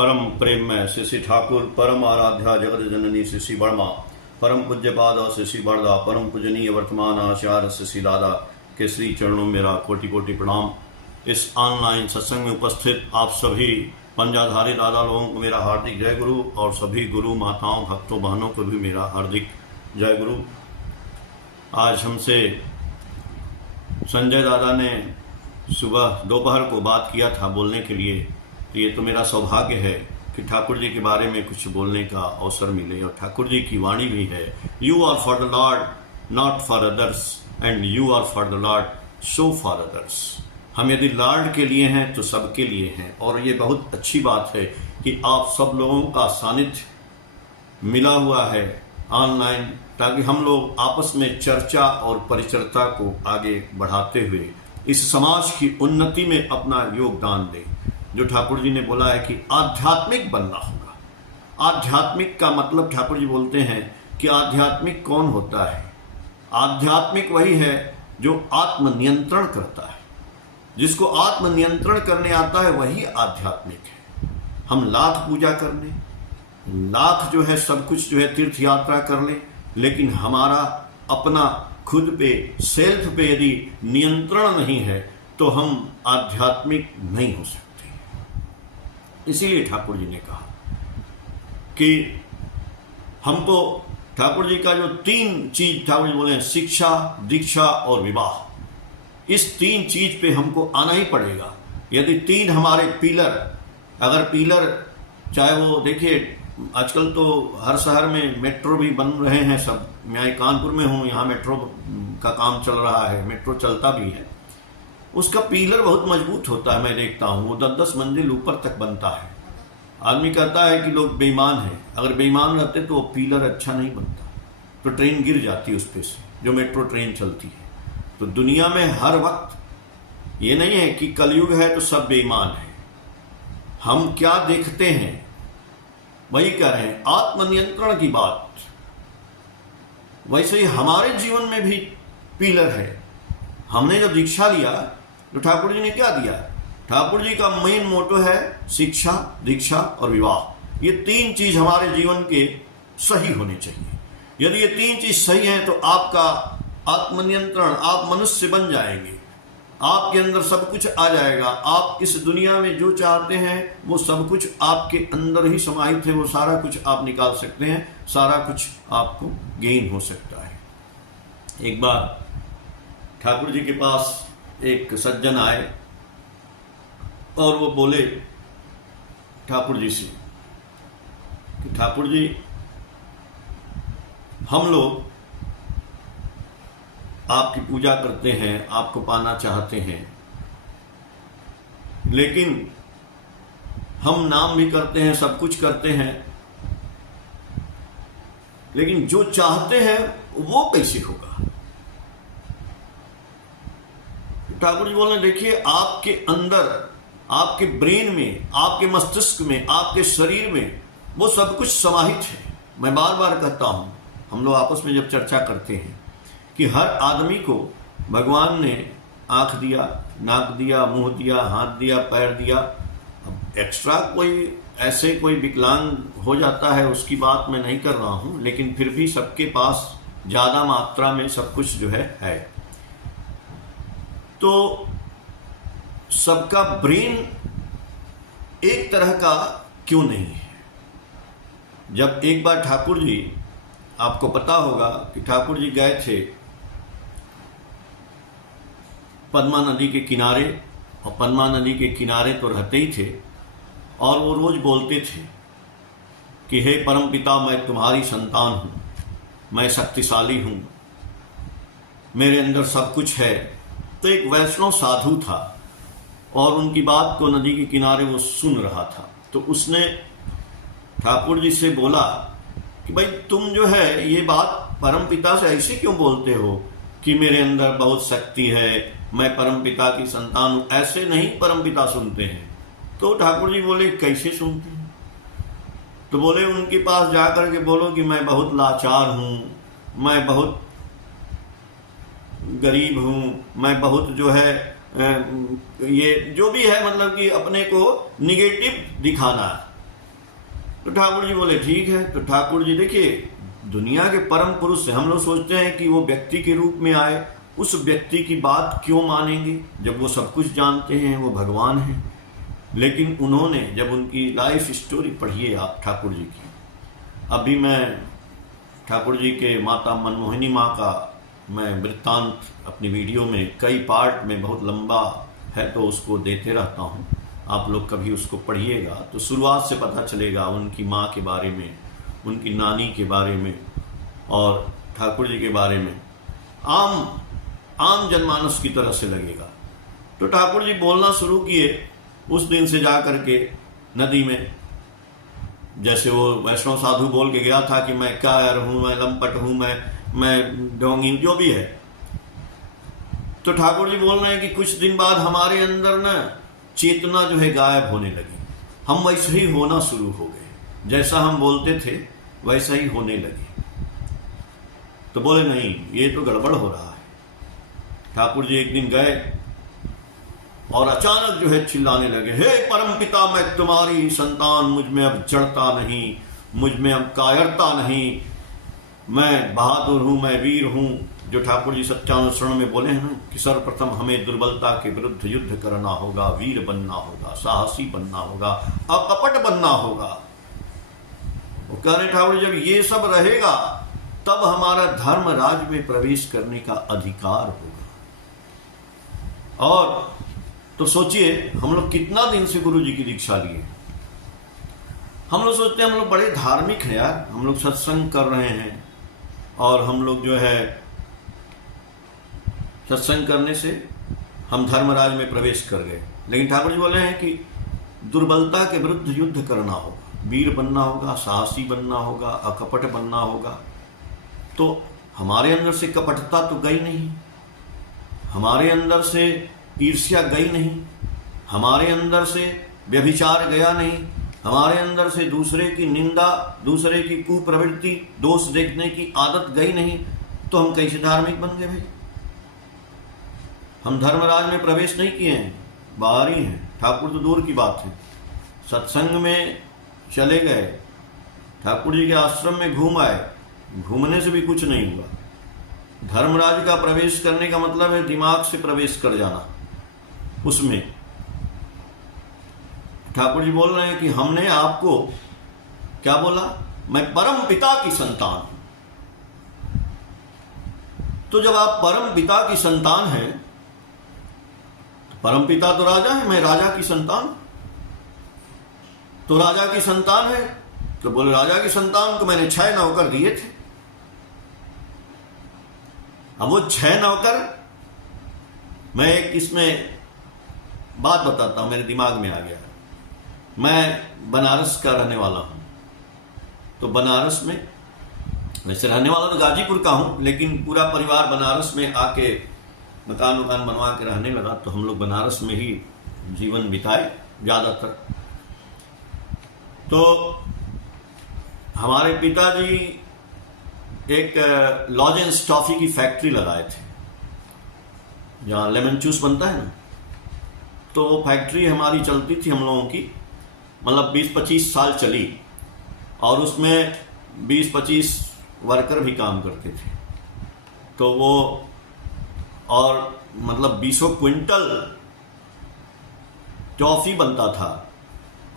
परम प्रेम में श्री श्री ठाकुर परम आराध्या जगत जननी श्री श्री वर्मा परम पूज्य पाद श्री श्री बड़दा परम पूजनीय वर्तमान आचार्य श्री श्री दादा के श्री चरणों में मेरा कोटि कोटि प्रणाम। इस ऑनलाइन सत्संग में उपस्थित आप सभी पंजाधारी दादा लोगों को मेरा हार्दिक जय गुरु और सभी गुरु माताओं भक्तों बहनों को भी मेरा हार्दिक जय गुरु। आज हमसे संजय दादा ने सुबह दोपहर को बात किया था बोलने के लिए, ये तो मेरा सौभाग्य है कि ठाकुर जी के बारे में कुछ बोलने का अवसर मिले। और ठाकुर जी की वाणी भी है, you are for the lord not for others and you are for the lord so for others. हम यदि लॉर्ड के लिए हैं तो सबके लिए हैं। और ये बहुत अच्छी बात है कि आप सब लोगों का सानिध्य मिला हुआ है ऑनलाइन, ताकि हम लोग आपस में चर्चा और परिचर्चा को आगे बढ़ाते हुए इस समाज की उन्नति में अपना योगदान दें। जो ठाकुर जी ने बोला है कि आध्यात्मिक बनना होगा। आध्यात्मिक का मतलब ठाकुर जी बोलते हैं कि आध्यात्मिक कौन होता है? आध्यात्मिक वही है जो आत्मनियंत्रण करता है। जिसको आत्मनियंत्रण करने आता है वही आध्यात्मिक है। हम लाख पूजा कर लें, लाख जो है सब कुछ जो है तीर्थ यात्रा कर लें, लेकिन हमारा अपना खुद पे सेल्फ पे यदि नियंत्रण नहीं है तो हम आध्यात्मिक नहीं हो सकते। इसीलिए ठाकुर जी ने कहा कि हमको ठाकुर जी का जो तीन चीज ठाकुर जी बोले हैं, शिक्षा, दीक्षा और विवाह, इस तीन चीज पे हमको आना ही पड़ेगा। यदि तीन हमारे पिलर, अगर पिलर चाहे वो देखिए आजकल तो हर शहर में मेट्रो भी बन रहे हैं सब। मैं कानपुर में हूँ, यहाँ मेट्रो का काम चल रहा है, मेट्रो चलता भी है। उसका पिलर बहुत मजबूत होता है, मैं देखता हूँ वो 10-10 मंजिल ऊपर तक बनता है। आदमी कहता है कि लोग बेईमान हैं, अगर बेईमान रहते तो वो पिलर अच्छा नहीं बनता, तो ट्रेन गिर जाती है उस पे से, जो मेट्रो ट्रेन चलती है। तो दुनिया में हर वक्त ये नहीं है कि कलयुग है तो सब बेईमान है। हम क्या देखते हैं वही कह रहे हैं, आत्मनियंत्रण की बात। वैसे ही हमारे जीवन में भी पिलर है। हमने जब दीक्षा लिया तो ठाकुर जी ने क्या दिया? ठाकुर जी का मेन मोटो है शिक्षा, दीक्षा और विवाह। ये तीन चीज हमारे जीवन के सही होने चाहिए। यदि ये तीन चीज सही हैं तो आपका आत्मनियंत्रण, आप मनुष्य बन जाएंगे, आपके अंदर सब कुछ आ जाएगा। आप इस दुनिया में जो चाहते हैं वो सब कुछ आपके अंदर ही समाहित है, वो सारा कुछ आप निकाल सकते हैं, सारा कुछ आपको गेन हो सकता है। एक बार ठाकुर जी के पास एक सज्जन आए और वो बोले ठाकुर जी से कि ठाकुर जी, हम लोग आपकी पूजा करते हैं, आपको पाना चाहते हैं, लेकिन हम नाम भी करते हैं, सब कुछ करते हैं, लेकिन जो चाहते हैं वो कैसे होगा? ठाकुर जी बोले देखिए, आपके अंदर, आपके ब्रेन में, आपके मस्तिष्क में, आपके शरीर में वो सब कुछ समाहित है। मैं बार बार कहता हूं, हम लोग आपस में जब चर्चा करते हैं कि हर आदमी को भगवान ने आंख दिया, नाक दिया, मुंह दिया, हाथ दिया, पैर दिया। अब एक्स्ट्रा कोई ऐसे कोई विकलांग हो जाता है उसकी बात मैं नहीं कर रहा हूं, लेकिन फिर भी सबके पास ज्यादा मात्रा में सब कुछ जो है। तो सबका ब्रेन एक तरह का क्यों नहीं है? जब एक बार ठाकुर जी, आपको पता होगा कि ठाकुर जी गए थे पद्मा नदी के किनारे, और पद्मा नदी के किनारे तो रहते ही थे, और वो रोज बोलते थे कि हे परमपिता, मैं तुम्हारी संतान हूं, मैं शक्तिशाली हूं, मेरे अंदर सब कुछ है। तो एक वैष्णव साधु था और उनकी बात को नदी के किनारे वो सुन रहा था। तो उसने ठाकुर जी से बोला कि भाई तुम जो है ये बात परमपिता से ऐसे क्यों बोलते हो कि मेरे अंदर बहुत शक्ति है, मैं परमपिता की संतान हूं? ऐसे नहीं परमपिता सुनते हैं। तो ठाकुर जी बोले कैसे सुनते हैं? तो बोले उनके पास जाकर के बोलो कि मैं बहुत लाचार हूं, मैं बहुत गरीब हूं, मैं बहुत जो है ये जो भी है, मतलब कि अपने को निगेटिव दिखाना, तो ठाकुर जी बोले ठीक है। तो ठाकुर जी देखिए, दुनिया के परम पुरुष से हम लोग सोचते हैं कि वो व्यक्ति के रूप में आए, उस व्यक्ति की बात क्यों मानेंगे जब वो सब कुछ जानते हैं, वो भगवान हैं। लेकिन उन्होंने जब उनकी लाइफ स्टोरी पढ़िए आप ठाकुर जी की, अभी मैं ठाकुर जी के माता मनमोहिनी माँ का मैं वृत्तांत अपनी वीडियो में कई पार्ट में, बहुत लंबा है तो उसको देते रहता हूँ, आप लोग कभी उसको पढ़िएगा तो शुरुआत से पता चलेगा उनकी माँ के बारे में, उनकी नानी के बारे में और ठाकुर जी के बारे में। आम जनमानस की तरह से लगेगा। तो ठाकुर जी बोलना शुरू किए उस दिन से जा करके नदी में, जैसे वो वैष्णव साधु बोल के गया था कि मैं कायर हूँ, मैं लंपट हूँ, मैं ढोंगी, जो भी है। तो ठाकुर जी बोल रहे हैं कि कुछ दिन बाद हमारे अंदर ना चेतना जो है गायब होने लगी, हम वैसे ही होना शुरू हो गए, जैसा हम बोलते थे वैसा ही होने लगे। तो बोले नहीं, ये तो गड़बड़ हो रहा है। ठाकुर जी एक दिन गए और अचानक जो है चिल्लाने लगे, हे परमपिता, मैं तुम्हारी संतान, मुझ में अब जड़ता नहीं, मुझ में अब कायरता नहीं, मैं बहादुर हूं, मैं वीर हूं। जो ठाकुर जी सत्यानुसरण में बोले हैं ना कि सर्वप्रथम हमें दुर्बलता के विरुद्ध युद्ध करना होगा, वीर बनना होगा, साहसी बनना होगा, अकपट बनना होगा। वो कह रहे ठाकुर जी, जब ये सब रहेगा तब हमारा धर्म राज में प्रवेश करने का अधिकार होगा। और तो सोचिए, हम लोग कितना दिन से गुरु जी की दीक्षा लिए। हम लोग सोचते हैं हम लोग बड़े धार्मिक हैं यार, हम लोग सत्संग कर रहे हैं और हम लोग जो है सत्संग करने से हम धर्मराज में प्रवेश कर गए। लेकिन ठाकुर जी बोले हैं कि दुर्बलता के विरुद्ध युद्ध करना होगा, वीर बनना होगा, साहसी बनना होगा, अकपट बनना होगा। तो हमारे अंदर से कपटता तो गई नहीं, हमारे अंदर से ईर्ष्या गई नहीं, हमारे अंदर से व्यभिचार गया नहीं, हमारे अंदर से दूसरे की निंदा, दूसरे की कुप्रवृत्ति, दोष देखने की आदत गई नहीं। तो हम कैसे धार्मिक बन गए भाई? हम धर्मराज में प्रवेश नहीं किए हैं, बाहर ही हैं। ठाकुर तो दूर की बात है, सत्संग में चले गए, ठाकुर जी के आश्रम में घूम आए, घूमने से भी कुछ नहीं हुआ। धर्मराज का प्रवेश करने का मतलब है दिमाग से प्रवेश कर जाना उसमें। ठाकुर जी बोल रहे हैं कि हमने आपको क्या बोला, मैं परम पिता की संतान हूं। तो जब आप परम पिता की संतान हैं, परम पिता तो राजा है, मैं राजा की संतान। तो राजा की संतान है तो बोले राजा की संतान को मैंने 6 नौकर दिए थे। अब वो 6 नौकर, मैं एक इसमें बात बताता हूं, मेरे दिमाग में आ गया। मैं बनारस का रहने वाला हूं, तो बनारस में, वैसे रहने वाला तो गाजीपुर का हूं, लेकिन पूरा परिवार बनारस में आके मकान बनवा के रहने लगा। तो हम लोग बनारस में ही जीवन बिताए ज़्यादातर। तो हमारे पिताजी एक लॉजेंस टॉफी की फैक्ट्री लगाए थे, जहाँ लेमन जूस बनता है ना। तो वो फैक्ट्री हमारी चलती थी, हम लोगों की, मतलब 20-25 साल चली, और उसमें 20-25 वर्कर भी काम करते थे। तो वो, और मतलब 20 क्विंटल टॉफी बनता था,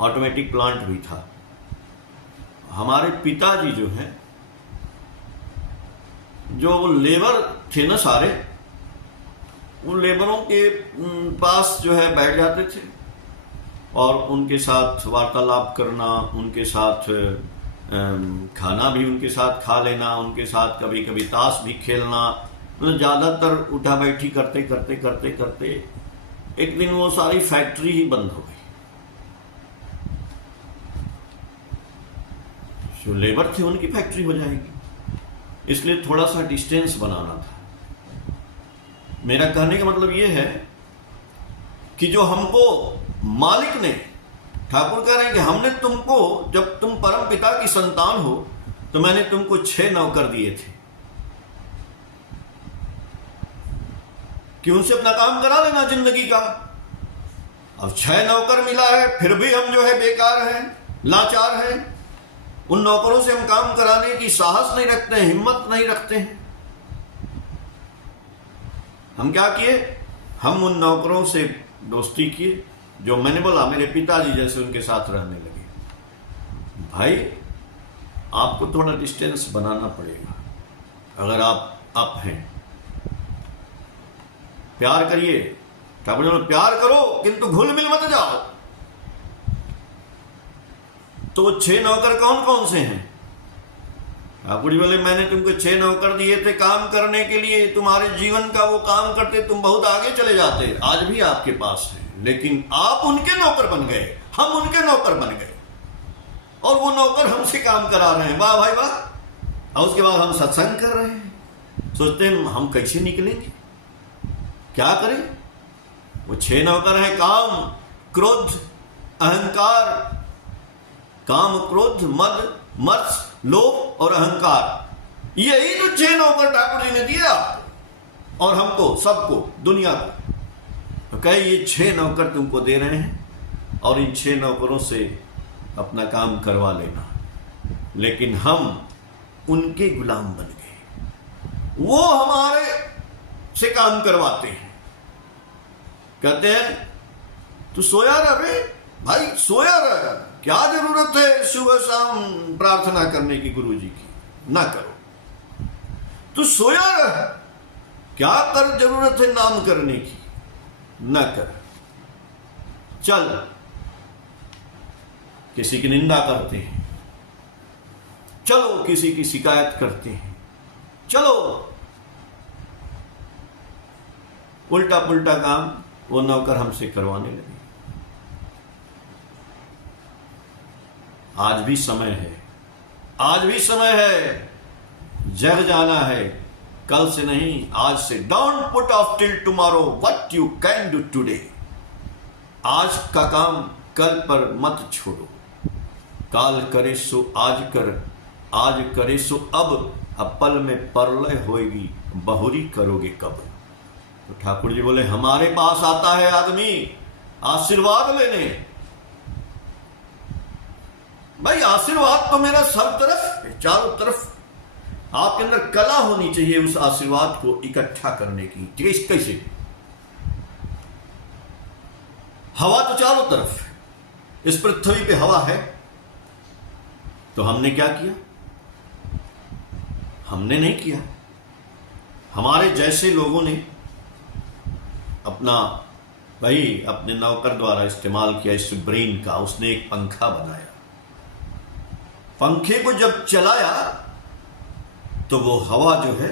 ऑटोमेटिक प्लांट भी था। हमारे पिताजी जो हैं, जो वो लेबर थे ना सारे, उन लेबरों के पास जो है बैठ जाते थे और उनके साथ वार्तालाप करना, उनके साथ खाना भी उनके साथ खा लेना, उनके साथ कभी कभी ताश भी खेलना, मतलब ज़्यादातर उठा बैठी करते करते करते करते एक दिन वो सारी फैक्ट्री ही बंद हो गई। जो लेबर थे उनकी फैक्ट्री हो जाएगी, इसलिए थोड़ा सा डिस्टेंस बनाना था। मेरा कहने का मतलब ये है कि जो हमको मालिक ने, ठाकुर कह रहे हैं कि हमने तुमको, जब तुम परम पिता की संतान हो तो मैंने तुमको 6 नौकर दिए थे कि उनसे अपना काम करा लेना जिंदगी का। अब 6 नौकर मिला है, फिर भी हम जो है बेकार हैं, लाचार हैं, उन नौकरों से हम काम कराने की साहस नहीं रखते हैं, हिम्मत नहीं रखते हैं। हम क्या किए, हम उन नौकरों से दोस्ती किए, जो मैंने बोला मेरे पिताजी जैसे उनके साथ रहने लगे। भाई आपको थोड़ा डिस्टेंस बनाना पड़ेगा। अगर आप अप हैं, प्यार करिए, ठाकुर जी प्यार करो किंतु घुल मिल मत जाओ। तो 6 नौकर कौन कौन से हैं? ठाकुर जी बोले मैंने तुमको 6 नौकर दिए थे काम करने के लिए, तुम्हारे जीवन का वो काम करते तुम बहुत आगे चले जाते। आज भी आपके पास है, लेकिन आप उनके नौकर बन गए, हम उनके नौकर बन गए, और वो नौकर हमसे काम करा रहे हैं। वाह भाई वाह। और उसके बाद हम सत्संग कर रहे हैं, सोचते हैं हम कैसे निकलेंगे, क्या करें। वो 6 नौकर हैं, काम, क्रोध, अहंकार, काम, क्रोध, मद, मत्स्य, लोभ और अहंकार। यही तो 6 नौकर ठाकुर जी ने दिया, और हमको, सबको, दुनिया को। तो कहे ये 6 नौकर तुमको दे रहे हैं, और इन 6 नौकरों से अपना काम करवा लेना। लेकिन हम उनके गुलाम बन गए, वो हमारे से काम करवाते हैं। कहते हैं तू सोया रह बे भाई, सोया रह, क्या जरूरत है सुबह शाम प्रार्थना करने की गुरु जी की, ना करो। तू सोया रह, क्या कर जरूरत है नाम करने की, ना कर। चल, किसी की निंदा करते हैं, चलो किसी की शिकायत करते हैं, चलो उल्टा पुल्टा काम वो नौकर हमसे करवाने लगे। आज भी समय है, आज भी समय है, जग जाना है, कल से नहीं आज से। Don't put off till tomorrow what you can do today. आज का काम कल पर मत छोड़ो, काल करे सो आज कर, आज करे सो अब पल में परलय होएगी, बहुरी करोगे कब। तो ठाकुर जी बोले हमारे पास आता है आदमी आशीर्वाद लेने। भाई आशीर्वाद तो मेरा सब तरफ है, चारों तरफ। आपके अंदर कला होनी चाहिए उस आशीर्वाद को इकट्ठा करने की। कैसे? हवा तो चारों तरफ है, इस पृथ्वी पे हवा है, तो हमने क्या किया? हमने नहीं किया। हमारे जैसे लोगों ने अपने नौकर द्वारा इस्तेमाल किया इस ब्रेन का। उसने एक पंखा बनाया, पंखे को जब चलाया तो वो हवा जो है,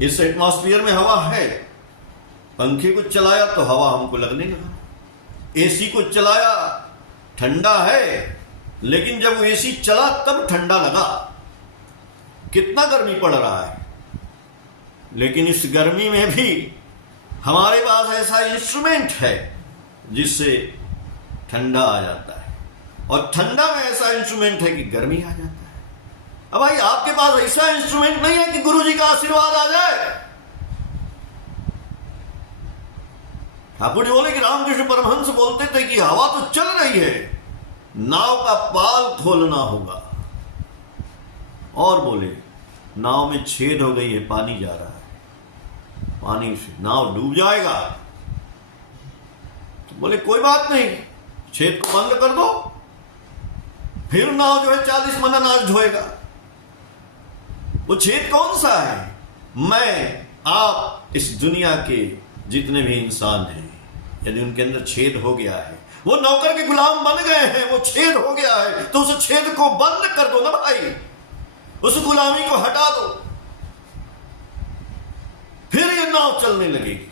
इस एटमॉस्फेयर में हवा है, पंखे को चलाया तो हवा हमको लगने लगा। एसी को चलाया, ठंडा है, लेकिन जब वो एसी चला तब ठंडा लगा। कितना गर्मी पड़ रहा है, लेकिन इस गर्मी में भी हमारे पास ऐसा इंस्ट्रूमेंट है जिससे ठंडा आ जाता है, और ठंडा में ऐसा इंस्ट्रूमेंट है कि गर्मी आ जाता है। अब भाई आपके पास ऐसा इंस्ट्रूमेंट नहीं है कि गुरु जी का आशीर्वाद आ जाए। ठाकुर जी बोले कि रामकृष्ण परमहंस बोलते थे कि हवा तो चल रही है, नाव का पाल खोलना होगा। और बोले नाव में छेद हो गई है, पानी जा रहा है, पानी से नाव डूब जाएगा। तो बोले कोई बात नहीं, छेद को बंद कर दो, फिर नाव जो है 40 मन अनाज ढोएगा। वो छेद कौन सा है? मैं, आप, इस दुनिया के जितने भी इंसान हैं, यदि उनके अंदर छेद हो गया है, वो नौकर के गुलाम बन गए हैं, वो छेद हो गया है, तो उस छेद को बंद कर दो ना भाई, उस गुलामी को हटा दो, फिर ये नाव चलने लगेगी,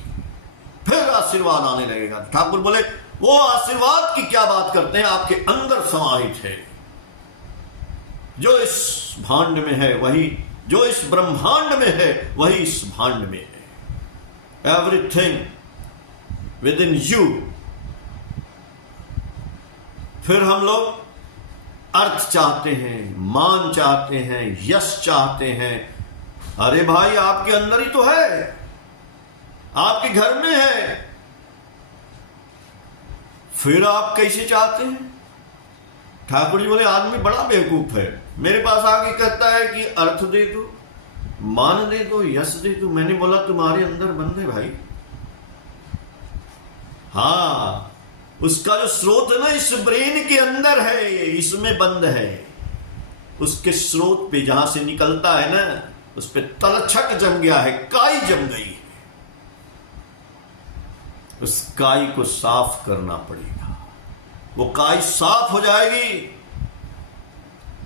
फिर आशीर्वाद आने लगेगा। ठाकुर बोले वो आशीर्वाद की क्या बात करते हैं, आपके अंदर समाहित है। जो इस भांड में है वही, जो इस ब्रह्मांड में है वही इस भांड में है। Everything with in you. फिर हम लोग अर्थ चाहते हैं, मान चाहते हैं, यश चाहते हैं। अरे भाई आपके अंदर ही तो है, आपके घर में है, फिर आप कैसे चाहते हैं? ठाकुर जी बोले आदमी बड़ा बेवकूफ है, मेरे पास आके कहता है कि अर्थ दे दो, मान दे दो, यश दे दो। मैंने बोला तुम्हारे अंदर बंद है भाई। हाँ, उसका जो स्रोत है ना इस ब्रेन के अंदर है, इसमें बंद है। उसके स्रोत पे जहां से निकलता है ना, उस पे तलछट जम गया है, काई जम गई है। उस काई को साफ करना पड़ेगा। वो काई साफ हो जाएगी,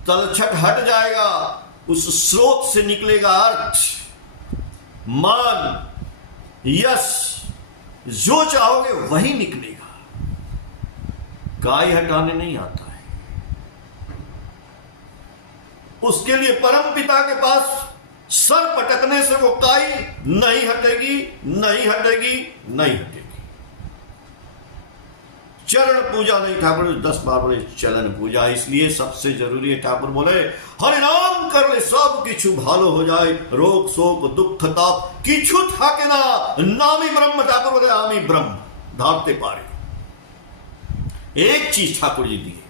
तलछट हट जाएगा, उस स्रोत से निकलेगा अर्थ, मान, यश, जो चाहोगे वही निकलेगा। काई हटाने नहीं आता है। उसके लिए परम पिता के पास सर पटकने से वो काई नहीं हटेगी, नहीं हटेगी, नहीं हटेगी। चरण पूजा नहीं, ठाकुर 10 बार बोले चरण पूजा। इसलिए सबसे जरूरी है, ठाकुर बोले हरि नाम कर ले सब किछु भालो हो जाए, रोग शोक दुख ताप किछु थाके ना, नामी ब्रह्म। ठाकुर बोले आमी ब्रह्म, धारते पारे। एक चीज ठाकुर जी दिए,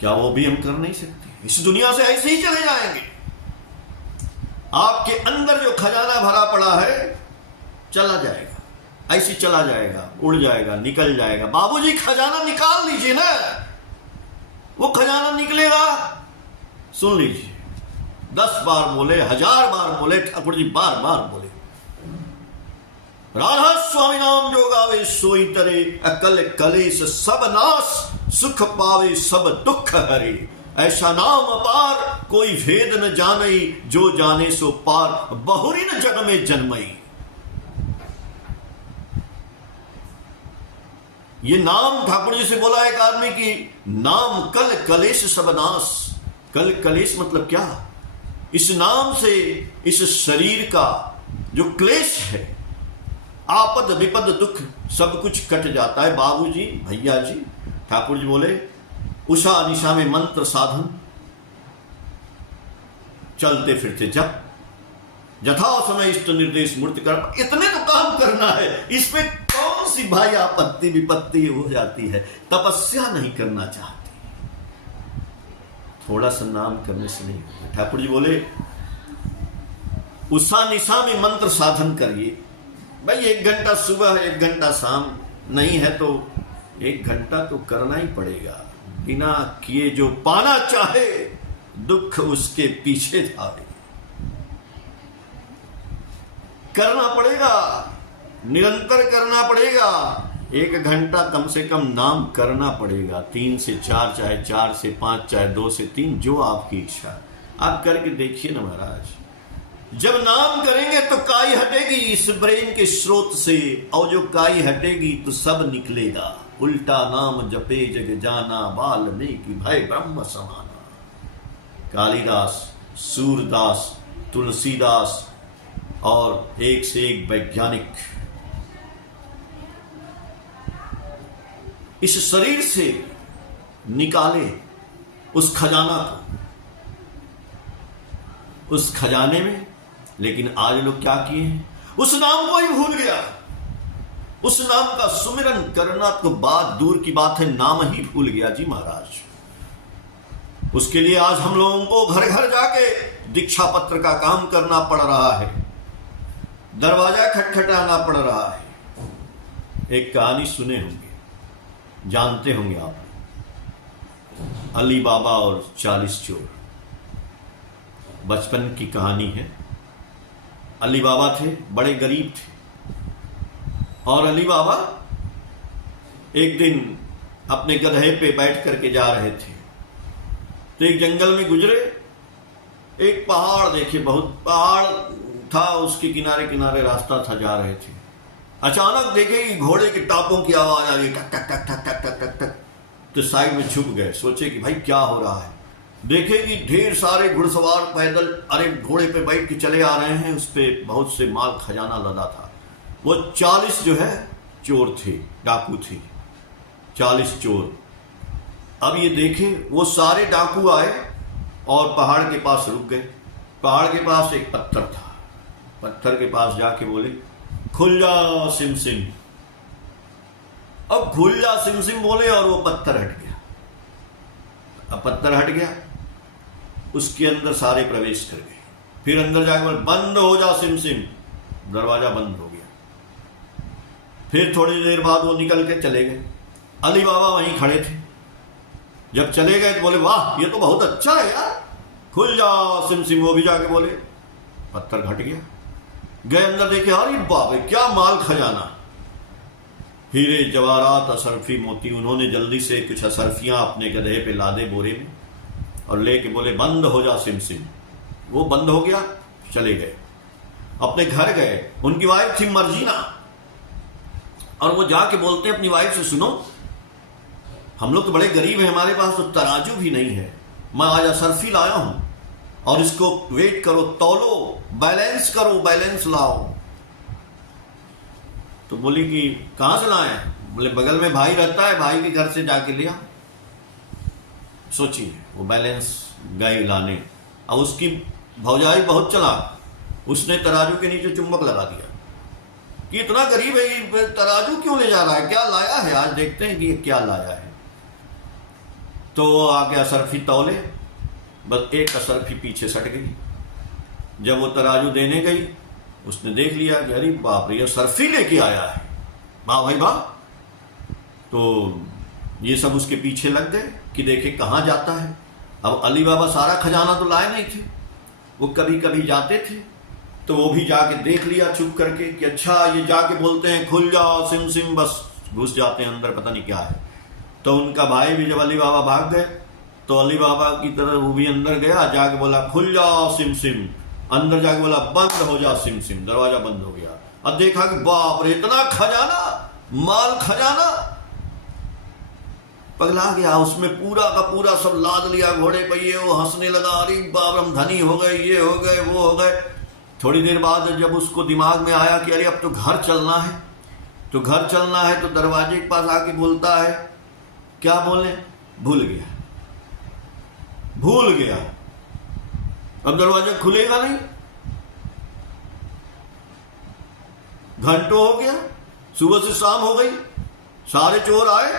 क्या वो भी हम कर नहीं सकते? इस दुनिया से ऐसे ही चले जाएंगे। आपके अंदर जो खजाना भरा पड़ा है चला जाएगा, ऐसे चला जाएगा, उड़ जाएगा, निकल जाएगा। बाबूजी खजाना निकाल लीजिए ना, वो खजाना निकलेगा। सुन लीजिए, 10 बार बोले, 1000 बार बोले, ठाकुर जी बार बार बोले, राधा स्वामी नाम जो गावे सोई तरे, अकल कलेश सब नाश, सुख पावे सब दुख हरे। ऐसा नाम अपार कोई भेद न जानई, जो जाने सो पार बहुरी न जग में जन्मई। ये नाम ठाकुर जी से बोला एक आदमी की, नाम कल कलेश सब नाश। कल कलेश मतलब क्या? इस नाम से इस शरीर का जो क्लेश है, आपद विपद दुख सब कुछ कट जाता है। बाबूजी, भैया जी, ठाकुर जी बोले उषा निशा में मंत्र साधन, चलते फिरते जप, यथा समय इष्ट निर्देश मूर्ति कर, इतने तो काम करना है। इसमें कौन सी भाई आपत्ति विपत्ति हो जाती है? तपस्या नहीं करना चाहती, थोड़ा सा नाम करने से नहीं होता। ठाकुर जी बोले उषा निशा में मंत्र साधन करिए। भाई 1 घंटा सुबह, 1 घंटा शाम, नहीं है तो 1 घंटा तो करना ही पड़ेगा। बिना किए जो पाना चाहे, दुख उसके पीछे धारे। करना पड़ेगा, निरंतर करना पड़ेगा। 1 घंटा कम से कम नाम करना पड़ेगा। 3 से 4, चाहे 4 से 5, चाहे 2 से 3, जो आपकी इच्छा। आप करके देखिए ना महाराज, जब नाम करेंगे तो काई हटेगी इस ब्रेन के स्रोत से, और जो काई हटेगी तो सब निकलेगा। उल्टा नाम जपे जग जाना, वाल्मीकि भय ब्रह्म समाना। कालिदास, सूरदास, तुलसीदास और एक से एक वैज्ञानिक इस शरीर से निकाले उस खजाना को, उस खजाने में। लेकिन आज लोग क्या किए हैं? उस नाम को ही भूल गया। उस नाम का सुमिरन करना तो बात दूर की बात है, नाम ही भूल गया जी महाराज। उसके लिए आज हम लोगों को घर घर जाके दीक्षा पत्र का काम करना पड़ रहा है, दरवाजा खटखटाना पड़ रहा है। एक कहानी सुने होंगे, जानते होंगे आप, अली बाबा और 40 चोर। बचपन की कहानी है। अली बाबा थे, बड़े गरीब थे, और अली बाबा एक दिन अपने गधे पे बैठ करके जा रहे थे, तो एक जंगल में गुजरे। एक पहाड़ देखे, बहुत पहाड़ था, उसके किनारे किनारे रास्ता था, जा रहे थे। अचानक देखे कि घोड़े के टापों की आवाज आ गई, टक टक टक टक टक टक टक टक। तो साइड में छुप गए, सोचे कि भाई क्या हो रहा है। देखे कि ढेर सारे घुड़सवार पैदल, अरे घोड़े पे बैठ के चले आ रहे हैं, उस पे बहुत से माल खजाना लदा था। वो 40 जो है चोर थे, डाकू थे, 40 चोर। अब ये देखे वो सारे डाकू आए और पहाड़ के पास रुक गए। पहाड़ के पास एक पत्थर था, पत्थर के पास जाके बोले खुल जा सिम सिम। अब खुल जा सिम सिम बोले और वो पत्थर हट गया। अब पत्थर हट गया, उसके अंदर सारे प्रवेश कर गए। फिर अंदर जाके बोले बंद हो जा सिम सिम, दरवाजा बंद हो गया। फिर थोड़ी देर बाद वो निकल के चले गए। अली बाबा वहीं खड़े थे। जब चले गए तो बोले वाह ये तो बहुत अच्छा है यार, खुल जा सिम सिम। वो भी जाके बोले, पत्थर घट गया। गए अंदर देखे, अरे बाप रे क्या माल खजाना, हीरे जवाहरात असरफी मोती। उन्होंने जल्दी से कुछ असरफियां अपने गधे पे लादे बोरे में और लेके बोले बंद हो जा सिम सिम। वो बंद हो गया, चले गए अपने घर गए। उनकी वाइफ थी मर्जीना, और वो जाके बोलते अपनी वाइफ से, सुनो हम लोग तो बड़े गरीब हैं, हमारे पास तो तराजू भी नहीं है, मैं आज असरफी लाया हूं और इसको वेट करो, तौलो, बैलेंस करो, बैलेंस लाओ। तो बोली कि कहां से लाए? बोले बगल में भाई रहता है, भाई के घर से जाके लिया। सोचिए, वो बैलेंस गई लाने। अब उसकी भौजाई बहुत चला, उसने तराजू के नीचे चुंबक लगा दिया कि इतना गरीब है ये तराजू क्यों ले जा रहा है, क्या लाया है, आज देखते हैं कि ये क्या लाया है। तो वो आके असरफी तौले, बस एक असरफी पीछे सट गई। जब वो तराजू देने गई, उसने देख लिया कि अरे बाप रे ये असरफी लेके आया है, वाह भाई वाह। तो ये सब उसके पीछे लग गए कि देखे कहाँ जाता है। अब अली बाबा सारा खजाना तो लाए नहीं थे, वो कभी कभी जाते थे, तो वो भी जाके देख लिया छुप करके कि अच्छा ये जाके बोलते हैं खुल जाओ सिम सिम, बस घुस जाते हैं अंदर, पता नहीं क्या है। तो उनका भाई भी जब अली बाबा भाग गए तो अली बाबा की तरह वो भी अंदर गया, जाके बोला खुल जाओ सिम सिम। अंदर जाके बोला बंद हो जा सिम सिम, दरवाजा बंद हो गया। अब देखा कि बाप रे इतना खजाना, माल खजाना, पगला गया। उसमें पूरा का पूरा सब लाद लिया घोड़े पे, ये वो हंसने लगा, अरे बाप हम धनी हो गए, ये हो गए वो हो गए। थोड़ी देर बाद जब उसको दिमाग में आया कि अरे अब तो घर चलना है, तो घर चलना है, तो दरवाजे के पास आके बोलता है, क्या बोले, भूल गया, भूल गया। अब दरवाजा खुलेगा नहीं, घंटों हो गया, सुबह से शाम हो गई, सारे चोर आए,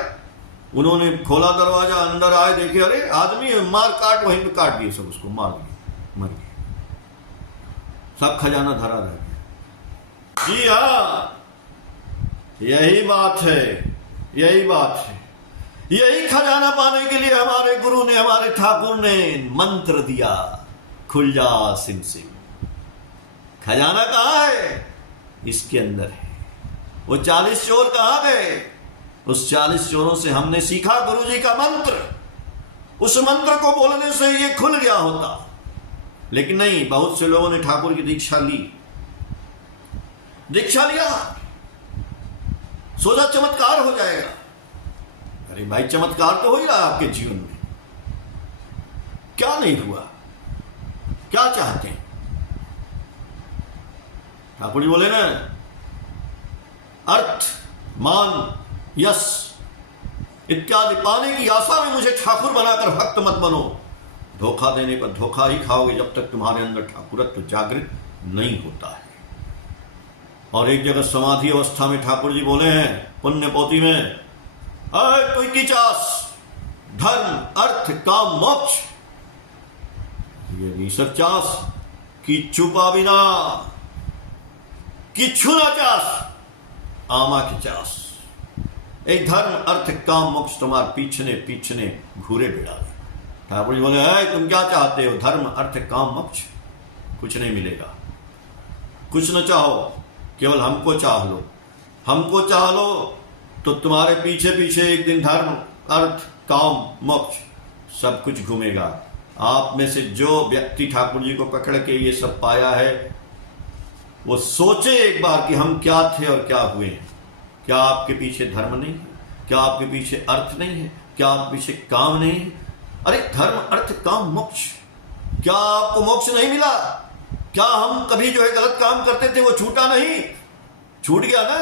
उन्होंने खोला दरवाजा, अंदर आए, देखे अरे आदमी है, मार काट, वहीं पे काट दिए सब, उसको मार दिए, मर गए, सब खजाना धरा रह गया। जी हाँ, यही बात है, यही बात है। यही खजाना पाने के लिए हमारे गुरु ने, हमारे ठाकुर ने मंत्र दिया, खुल जा सिम सिम। खजाना कहाँ है? इसके अंदर है। वो 40 चोर कहाँ गए? उस 40 चोरों से हमने सीखा गुरु जी का मंत्र। उस मंत्र को बोलने से ये खुल गया होता, लेकिन नहीं, बहुत से लोगों ने ठाकुर की दीक्षा ली, दीक्षा लिया, सोचा चमत्कार हो जाएगा। अरे भाई चमत्कार तो हो ही रहा आपके जीवन में, क्या नहीं हुआ, क्या चाहते हैं? ठाकुर जी बोले ना, अर्थ, मान, यश इत्यादि पाने की आशा में मुझे ठाकुर बनाकर भक्त मत बनो। धोखा देने पर धोखा ही खाओगे जब तक तुम्हारे अंदर ठाकुरत्व जागृत नहीं होता है। और एक जगह समाधि अवस्था में ठाकुर जी बोले हैं पुण्य पोथी में, अय की चास, धर्म अर्थ काम मोक्ष, ये सब चास कि छुपा बिना कि छुना चास, आमा की चास। एक धर्म अर्थ काम मोक्ष तुम्हारे पीछने पीछने घूरे बिड़ावे। ठाकुर जी बोले, है तुम क्या चाहते हो? धर्म अर्थ काम मोक्ष, कुछ नहीं मिलेगा, कुछ न चाहो, केवल हमको चाह लो। हमको चाह लो तो तुम्हारे पीछे पीछे एक दिन धर्म अर्थ काम मोक्ष सब कुछ घूमेगा। आप में से जो व्यक्ति ठाकुर जी को पकड़ के ये सब पाया है, वो सोचे एक बार कि हम क्या थे और क्या हुए हैं। क्या आपके पीछे धर्म नहीं है? क्या आपके पीछे अर्थ नहीं है? क्या आपके पीछे काम नहीं है? अरे धर्म अर्थ काम मोक्ष, क्या आपको मोक्ष नहीं मिला? क्या हम कभी जो है गलत काम करते थे वो छूटा नहीं? छूट गया ना।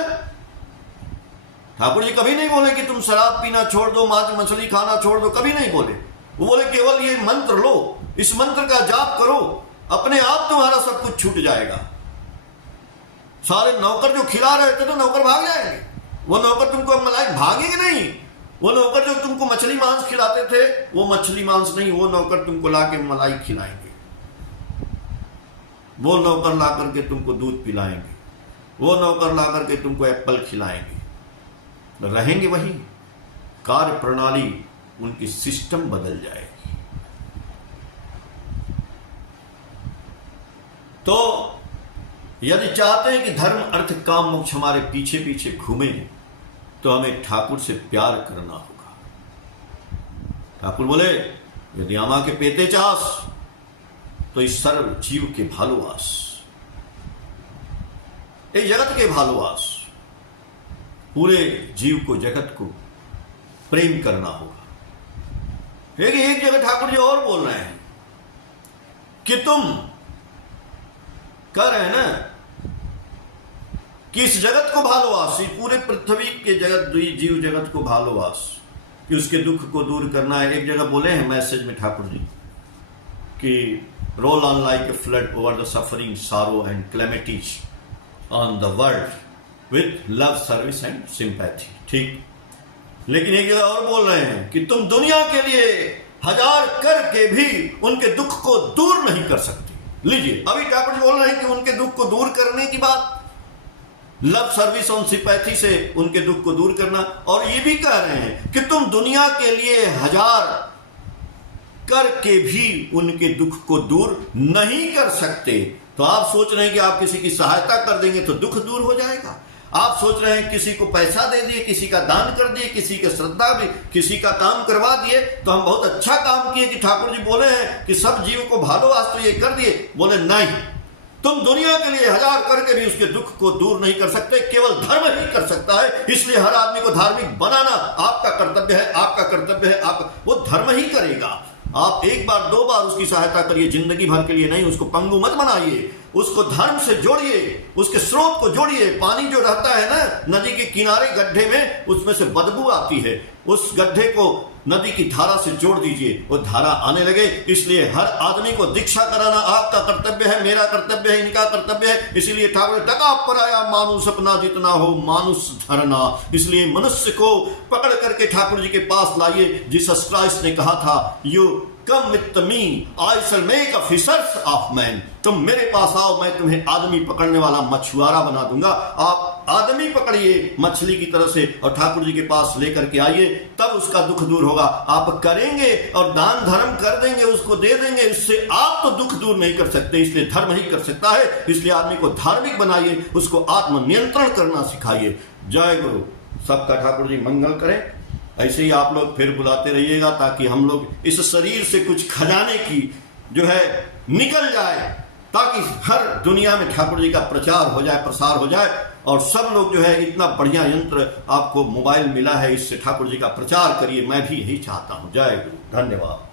ठाकुर जी कभी नहीं बोले कि तुम शराब पीना छोड़ दो, मांस मछली खाना छोड़ दो, कभी नहीं बोले। वो बोले केवल ये मंत्र लो, इस मंत्र का जाप करो, अपने आप तुम्हारा सब कुछ छूट जाएगा। सारे नौकर जो खिला रहे थे तो नौकर भाग जाएंगे, वो नौकर तुमको मलाई भागेंगे नहीं, वो नौकर जो तुमको मछली मांस खिलाते थे, वो मछली मांस नहीं, वो नौकर तुमको लाके मलाई खिलाएंगे, वो नौकर ला करके तुमको दूध पिलाएंगे, वो नौकर ला करके तुमको एप्पल खिलाएंगे। रहेंगे वही, कार्य प्रणाली उनकी सिस्टम बदल जाएगी। तो यदि चाहते हैं कि धर्म अर्थ काम मोक्ष हमारे पीछे पीछे घूमे, तो हमें ठाकुर से प्यार करना होगा। ठाकुर बोले, यदि आमा के पेते चास, तो इस सर्व जीव के भालोवास, इस जगत के भालोवास, पूरे जीव को, जगत को प्रेम करना होगा। एक जगह ठाकुर जी और बोल रहे हैं कि तुम कह रहे हैं ना कि इस जगत को भालोवास, पूरे पृथ्वी के जगत, जीव जगत को भालोवास, कि उसके दुख को दूर करना है। एक जगह बोले हैं मैसेज में ठाकुर जी कि roll on like a flood over the suffering, sorrow and calamities on the world with love, service and sympathy. ठीक, लेकिन एक जगह और बोल रहे हैं कि तुम दुनिया के लिए हजार करके भी उनके दुख को दूर नहीं कर सकते। लीजिए, अभी ठाकुर जी बोल रहे हैं कि उनके दुख को दूर करने की बात, लव, सर्विस और सिंपैथी से उनके दुख को दूर करना, और ये भी कह रहे हैं कि तुम दुनिया के लिए हजार करके भी उनके दुख को दूर नहीं कर सकते। तो आप सोच रहे हैं कि आप किसी की सहायता कर देंगे तो दुख दूर हो जाएगा। आप सोच रहे हैं किसी को पैसा दे दिए, किसी का दान कर दिए, किसी के श्रद्धा भी, किसी का काम करवा दिए, तो हम बहुत अच्छा काम किए कि ठाकुर जी बोले हैं कि सब जीव को भालोवास, तो ये कर दिए। बोले नहीं, तुम दुनिया के लिए हजार करके भी उसके दुख को दूर नहीं कर सकते, केवल धर्म ही कर सकता है। इसलिए हर आदमी को धार्मिक बनाना आपका कर्तव्य है, आपका कर्तव्य है, आपका, वो धर्म ही करेगा। आप एक बार दो बार उसकी सहायता करिए, जिंदगी भर के लिए नहीं। उसको पंगु मत बनाइए, उसको धर्म से जोड़िए, उसके स्रोत को जोड़िए। पानी जो रहता है ना नदी के किनारे गड्ढे में, उसमें से बदबू आती है, उस गड्ढे को नदी की धारा से जोड़ दीजिए, वो धारा आने लगे। इसलिए हर आदमी को दीक्षा कराना आपका कर्तव्य है, मेरा कर्तव्य है, इनका कर्तव्य है। इसीलिए ठाकुर टका पराया मानुष अपना जितना हो मानुष धरना। इसलिए मनुष्य को पकड़ करके ठाकुर जी के पास लाइए। जीसस क्राइस्ट ने कहा था, you come with me, I shall make a fishers of man. तुम मेरे पास आओ, मैं तुम्हें आदमी पकड़ने वाला मछुआरा बना दूंगा। आप आदमी पकड़िए मछली की तरह से और ठाकुर जी के पास लेकर के आइए, तब उसका दुख दूर होगा। आप करेंगे और दान धर्म कर देंगे, उसको दे देंगे, इससे आप तो दुख दूर नहीं कर सकते, इसलिए धर्म ही कर सकता है। इसलिए आदमी को धार्मिक बनाइए, उसको आत्म नियंत्रण करना सिखाइए। जय गुरु। सबका ठाकुर जी मंगल करें। ऐसे ही आप लोग फिर बुलाते रहिएगा, ताकि हम लोग इस शरीर से कुछ खजाने की जो है निकल जाए, ताकि हर दुनिया में ठाकुर जी का प्रचार हो जाए, प्रसार हो जाए, और सब लोग जो है, इतना बढ़िया यंत्र आपको मोबाइल मिला है, इससे ठाकुर जी का प्रचार करिए। मैं भी यही चाहता हूँ। जय गुरु। धन्यवाद।